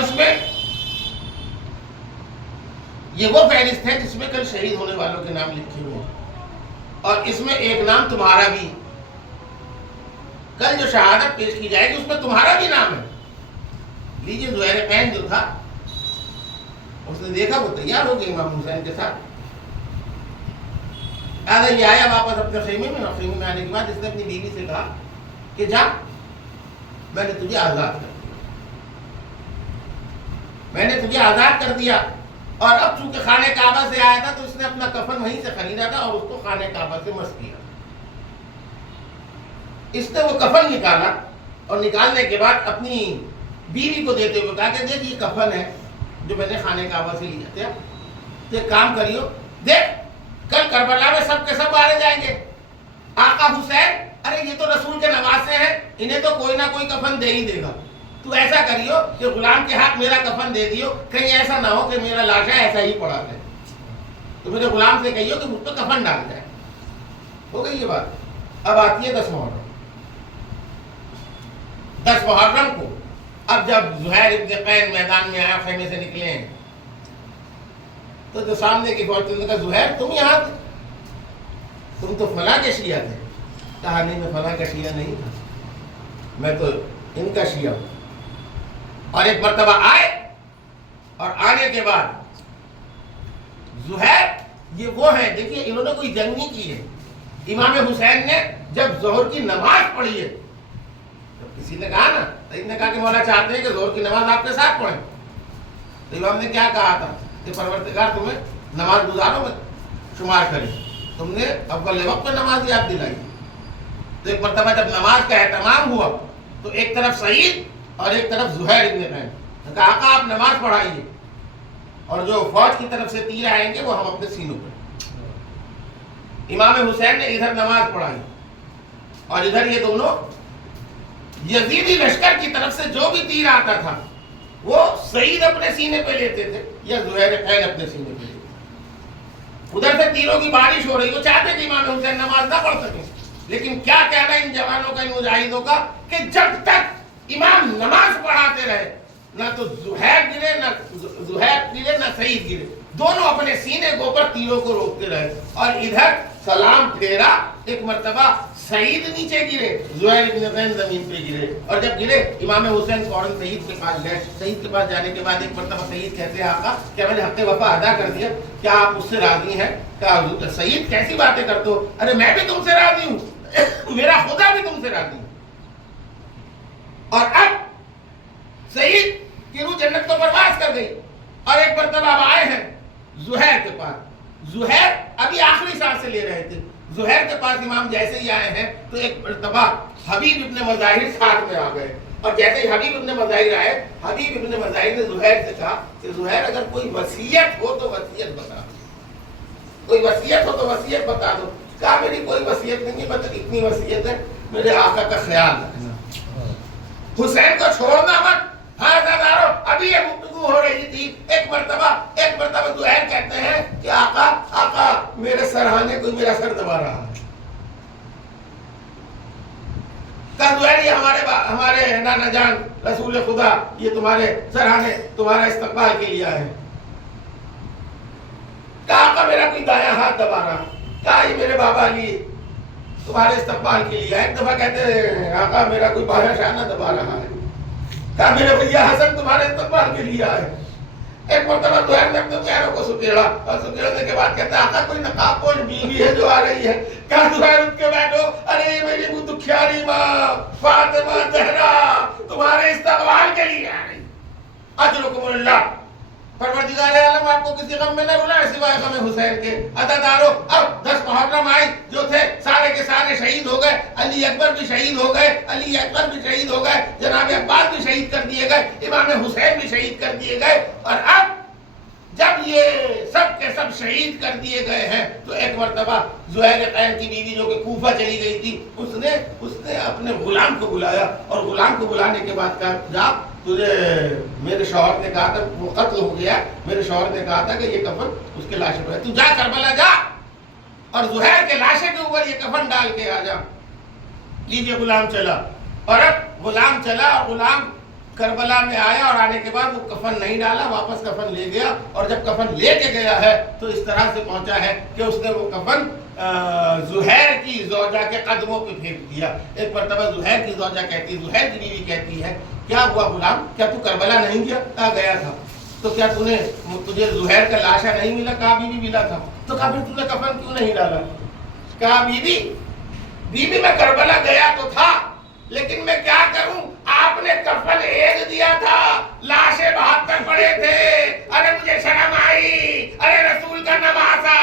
اور اس میں یہ وہ فہرست ہے جس میں کل شہید ہونے والوں کے نام لکھے ہوئے ہیں، اور اس میں ایک نام تمہارا بھی، کل جو شہادت پیش کی جائے گی اس میں تمہارا بھی نام ہے۔ لیجیے زہیر قین جو تھا، اس نے دیکھا وہ تیار ہو گیا امام حسین کے ساتھ، یہ آیا واپس اپنے خیمے میں، اور خیمے میں آنے کے بعد اس نے اپنی بیوی سے کہا کہ جا، میں نے تجھے آزاد کر دیا، میں نے تجھے آزاد کر دیا۔ اور اب چونکہ خانہ کعبہ سے آیا تھا تو اس نے اپنا کفن وہیں سے خریدا تھا اور اس کو خانہ کعبہ سے مس کیا۔ اس نے وہ کفن نکالا اور نکالنے کے بعد اپنی بیوی کو دیتے ہوئے کہا کہ دیکھ یہ کفن ہے جو میں نے خانہ کعبہ سے لیا تھا، تو ایک کام کریو، دیکھ کل کربلا میں سب کے سب مارے جائیں گے، آقا حسین ارے یہ تو رسول کے نواسے ہیں، انہیں تو کوئی نہ کوئی کفن دے ہی دے گا، تو ایسا کریو کہ غلام کے ہاتھ میرا کفن دے دیو، کہیں ایسا نہ ہو کہ میرا لاشا ایسا ہی پڑا رہے، تو میرے غلام سے کہیو کہ مجھ پہ کفن ڈال جائے۔ ہو گئی یہ بات۔ اب آتی ہے 10 محرم۔ 10 محرم کو اب جب زہیر ابن قین میدان میں آیا، خیمے سے نکلے ہیں، تو جو سامنے کی فوج نے کہا زہیر تم یہاں تھے، تم تو فلاں کے شیعہ تھے۔ کہا نہیں میں فلاں کا شیعہ نہیں تھا، میں تو ان کا شیعہ ہوں۔ اور ایک مرتبہ آئے اور آنے کے بعد زہیر یہ وہ ہیں، دیکھیے انہوں نے کوئی جنگ نہیں کی ہے، امام حسین نے جب ظہر کی نماز پڑھی ہے، کسی نے کہا نا، سعید نے کہا کہ مولا چاہتے ہیں کہ ظہر کی نماز آپ کے ساتھ پڑھیں، تو امام نے کیا کہا تھا کہ پروردگار تمہیں نماز گزاروں میں شمار کرے، تم نے اول وقت میں نماز یاد دلائی۔ تو ایک مرتبہ جب نماز کا اہتمام ہوا تو ایک طرف سعید اور ایک طرف زہیر ابن قین نے کہا آقا آپ نماز پڑھائیے، اور جو فوج کی طرف سے تیر آئیں گے وہ ہم اپنے سینوں پہ۔ امام حسین نے ادھر نماز پڑھائی اور ادھر یہ دونوں یزیدی لشکر کی طرف سے جو بھی تیر آتا تھا وہ سعید اپنے سینے پہ لیتے تھے یا زہیر قین اپنے سینے پہ لیتے تھے۔ ادھر سے تیروں کی بارش ہو رہی، وہ چاہتے کہ امام حسین نماز نہ پڑھ سکیں، لیکن کیا کہنا ان جوانوں کا، ان مجاہدوں کا، کہ جب تک امام نماز پڑھاتے رہے نہ تو زہیر گرے نہ سعید گرے، دونوں اپنے سینے کے اوپر تیروں کو روکتے رہے، اور ادھر سلام پھیرا، ایک مرتبہ سعید نیچے گرے، زہیر ابن قین زمین پہ گرے، اور جب گرے امام حسین فوراً سعید کے پاس گئے۔ سعید کے پاس جانے کے بعد ایک مرتبہ سعید کہتے ہیں آقا کیا میں نے حق وفا ادا کر دیا، کیا آپ اس سے راضی ہیں؟ کہا سعید کیسی باتیں کرتے ہو، ارے میں بھی تم سے راضی ہوں، میرا خدا بھی تم سے راضی ہے۔ اور اب سعید کی روح جنت کو پرواز کر گئی، اور ایک مرتبہ اب آئے ہیں زہیر کے پاس، زہیر ابھی آخری سانس سے لے رہے تھے، زہیر کے پاس امام جیسے ہی آئے ہیں تو ایک مرتبہ حبیب ابن مظاہر ساتھ میں آ گئے، اور جیسے ہی حبیب ابن مظاہر آئے، حبیب ابن مظاہر نے زہیر سے کہا کہ زہیر اگر کوئی وصیت ہو تو وصیت بتا دو، کوئی وصیت ہو تو وصیت بتا دو۔ کہا میری کوئی وصیت نہیں ہے، بس اتنی وصیت ہے میرے آقا کا خیال رکھنا، حسین کو چھوڑنا مت۔ ابھی یہ گفتگو ہو رہی تھی، ایک مرتبہ زہیر کہتے ہیں کہ آقا میرے سرہانے کوئی میرا سر دبا رہا ہے۔ کہا زہیر یہ ہمارے نانا جان رسول خدا یہ تمہارے سرہانے تمہارا استقبال کے لیے آئے۔ کہا آقا میرا کوئی دایاں ہاتھ دبا رہا، کہا یہ میرے بابا علی تمہارے استقبال کے لیے۔ ایک دفعہ کہتے ہیں آقا میرا کوئی بایاں شانہ دبا رہا ہے، کہا میرے بھیا حسن تمہارے استقبال کے لیے آئے۔ ایک مرتبہ زہیر نے اپنے پیروں کو سکیڑا، اور سکیڑنے کے بعد کہتا ہے آقا کوئی نقاب پوش بیوی ہے جو آ رہی ہے۔ کہا زہیر اٹھ کے بیٹھو، ارے یہ میری وہ دکھیاری ماں فاطمہ زہرا تمہارے استقبال کے لیے آ رہی، اجرکم اللہ۔ پروردگار عالم آپ کو کسی غم میں نہ رلائے سوائے غم حسین کے۔ عزادارو اب 10 محرم آئی، جو تھے سارے کے سارے شہید ہو گئے، علی اکبر بھی شہید ہو گئے، علی اکبر بھی شہید ہو گئے، جناب عباس بھی شہید کر دیے گئے، امام حسین بھی شہید کر دیے گئے، اور اب جب یہ سب کے سب شہید کر دیے گئے ہیں تو ایک مرتبہ زہیر قین کی بیوی جو کہ کوفہ چلی گئی تھی، اس نے اپنے غلام کو بلایا، اور غلام کو بلانے کے بعد کہا جا تجھے میرے شوہر نے کہا تھا وہ قتل ہو گیا، میرے شوہر نے کہا تھا کہ یہ کفن اس کے لاشے پر ہے، تو جا کربلا جا اور زہیر کے لاشے کے اوپر یہ کفن ڈال کے آ جا۔ لیجیے غلام چلا، اور اب غلام چلا اور غلام کربلا میں آیا اور آنے کے بعد وہ کفن نہیں ڈالا, واپس کفن لے گیا, اور جب کفن لے کے گیا ہے تو اس طرح سے پہنچا ہے کہ اس نے وہ کفن زہیر کی زوجہ کے قدموں پہ پھینک دیا. ایک مرتبہ زہیر کی زوجہ کہتی, زہیر کی بیوی کہتی ہے, کیا ہوا غلام, کیا تو کربلا نہیں گیا؟ کہا گیا تھا. تو کیا تجھے زہیر کا لاشا نہیں ملا؟ کہا بیوی ملا تھا. تو کہا پھر تم نے کفن کیوں نہیں ڈالا؟ کہا بیوی میں کربلا گیا تو تھا, لیکن میں کیا کروں, آپ نے کفن ایک دیا تھا, لاشیں 72 پڑے تھے. ارے مجھے شرم آئی, ارے رسول کا نواسا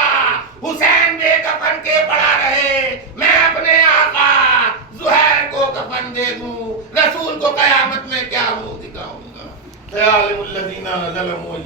حسین بے کفن کے پڑا رہے, میں اپنے آقا زہیر کو کفن دے دوں, رسول کو قیامت میں کیا منہ دکھاؤں گا. خیال الذین ظلموا